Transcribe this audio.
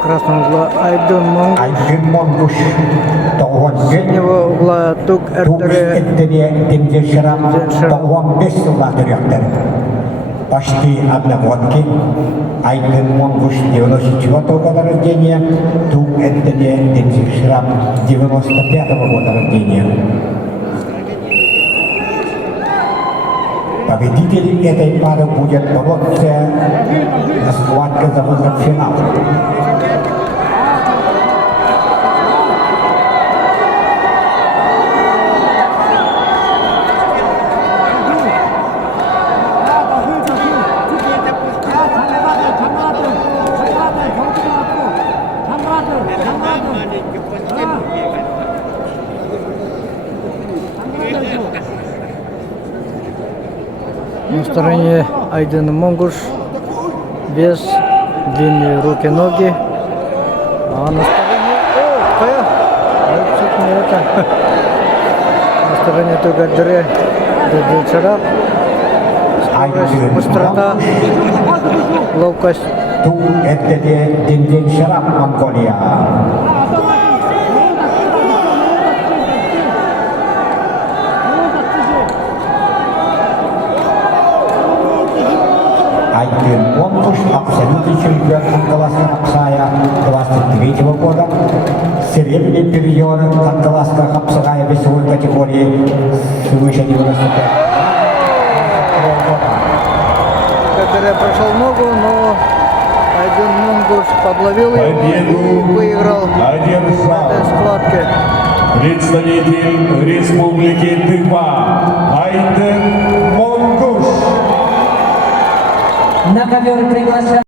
красного угла Айдын Монгуш. Айдын Монгуш. Синего угла Тук Эртере. Демдешерам 15 жылға дүректер. Почти одногодки. Айдын Монгуш 94 года рождения. Тук Эртере Демдешерам 95 года рождения. Победитель этой пары будет бороться на схватке за выход в финал. На стороне Айдын Монгуш без длинные руки-ноги. А на стороне... Чуть не это. На стороне Тук Эртере Демдешерам. Скорость, быстрота, ловкость. Тук Эртере Демдешерам, Монголия. Айдын Монгуш абсолютный чемпион Хангаласка Хапсая 23 года. Серебряный перьер Хангаласка Хапсая весовой категории свыше 95 года. Эртере прошел ногу, но Айдын Монгуш подловил его и выиграл в этой схватке. Представитель Республики Тыва Айдын Монгуш. На ковер приглашаю.